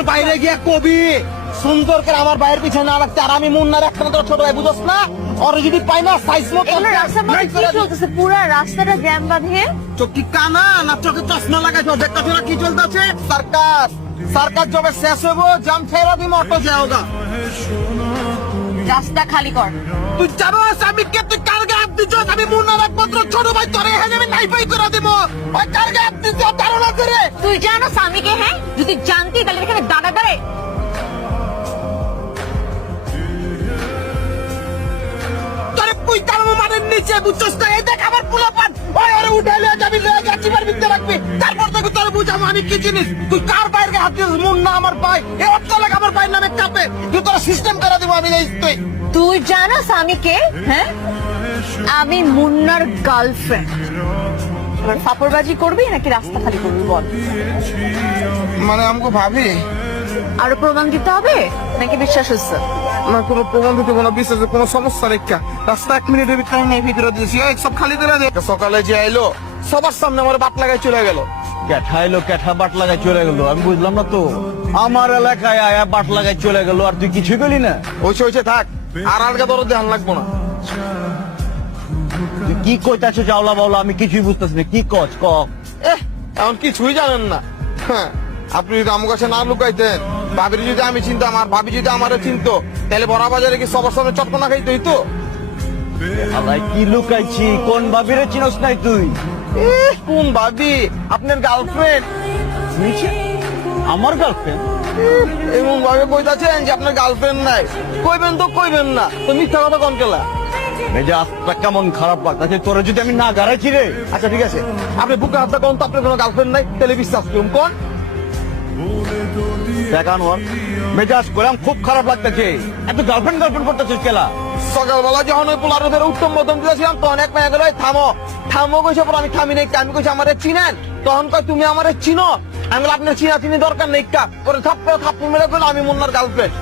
তোর বাইরে গিয়া কবি সুন্দর করে আমার বাইরের পিছনে না রাখতে, আর আমি মুন্নার একটা তোর ছোট ভাই, বুঝছ না? ওর যদি পাই না সাইজ মতো এগুলো রাস্তার মধ্যে কি চলতেছে? পুরো রাস্তাটা জ্যাম বাঁধিয়ে। চোখ কি কানা না চোখে চশমা লাগাইছো? দেখতে না কি চলতেছে? সার্কাস সার্কাস যবে শেষ হবো জাম ফেরা দিম, অটো যাওগা। রাস্তা খালি কর। তুই জানোস আমি কে? তুই কার গায়ে হাত দিছস? আমি মুন্নার একমাত্র ছোট ভাই, তোরে এখানে আমি নাইফাই করে দেব। ওই কার গায়ে হাত দিছস ধারণা করে? তুই জানো স্বামীকে? হ্যাঁ, যদি জানতি তাহলে এখানে দাঁড়া দাঁড়ে। তোরে তুই কার মানের নিচে বুঝছস না? এই দেখ আমার পোলাপান, ওই ওরে উঠাইলে যাবি লয়ে যাচ্ছি মার ভিতরে রাখবি, তারপর তোকে তোরে বুঝাবো আমি কি জিনিস। তুই কার বাইরে হাত দিছস? মুন্না আমার ভাই, এই অত লাগ আমার ভাইয়ের নামে কাপে, তুই তোর সিস্টেম করে দেব আমি। এই তুই তুই জানো স্বামীকে? হ্যাঁ, আমি মুন্নার গার্লফ্রেন্ড। এবার ফাপড়বাজি করবি নাকি রাস্তা খালি করবি বল? মানে আমাকে ভাবি আরো প্রমাণ দিতে হবে নাকি বিশ্বাস হচ্ছে? না, কোনো প্রমাণ দিতে কোনো বিশ্বাসের কোনো সমস্যা রেখা রাস্তা 1 মিনিটের ভিতরে নেই ভিতরে দিয়েছি, এই সব খালি করে দে। সকালে যে আইলো সবার সামনে আমার বাট লাগাই চলে গেল। ক্যাঠাইলো ক্যাঠা বাট লাগাই চলে গেল, আমি বুঝলাম না তো। আমার এলাকায় আয়া বাট লাগাই চলে গেল, আর তুই কিছুই গেলি না? ওইছে থাক, আর আলগা দরদ ধ্যান লাগবো না। তুই কি কইতাছিস চাওলা বাউলা? আমি কিছুই বুঝতেছি না, কি কস ক। এখন কিছুই জানেন না। হ্যাঁ, আপনি যদি আমার কাছে না লুকাইতেন, ভাবির যদি আমি চিনতাম আর ভাবি যদি আমারও চিনতো, তাহলে বড় বাজারে কি সবার সামনে চটকনা খাইতে হইতো? আলাই কি লুকাইছি? কোন ভাবিরে চিনস নাই তুই? কোন ভাবি? আপনার গার্লফ্রেন্ড। আমার গার্লফ্রেন্ড? এমন ভাবে কইতাছেন যে আপনার গার্লফ্রেন্ড নাই। কইবেন তো কইবেন না, তো মিথ্যা কথা কোন কেলা? মেজাজটা কেমন খারাপ লাগতাছে তোরে, যদি আমি না গাড়াইছি রে। আচ্ছা ঠিক আছে, আপনি বুকে হাতটা কোন তো আপনার কোনো গার্লফ্রেন্ড নাই, তাহলে বিশ্বাস করুন কোন। দেখান ওর মেজাজ করলাম, খুব খারাপ লাগতেছে। এত গার্লফ্রেন্ড গার্লফ্রেন্ড করতেছিস কেলা? সকালবেলা যখন ওই পোলারদের উত্তম মধ্যম দিয়েছিলাম, তখন এক মেয়ে গেল থামো থামো কইছে, পর আমি থামি নাই। আমি কইছি আমারে চিনেন? তখন কয় তুমি আমারে চিনো? আমি বললাম আপনার চিনা চিনি দরকার নেই কা। পরে থাপ্পড় মেরে গেল আমি মুন্নার গার্লফ্রেন্ড।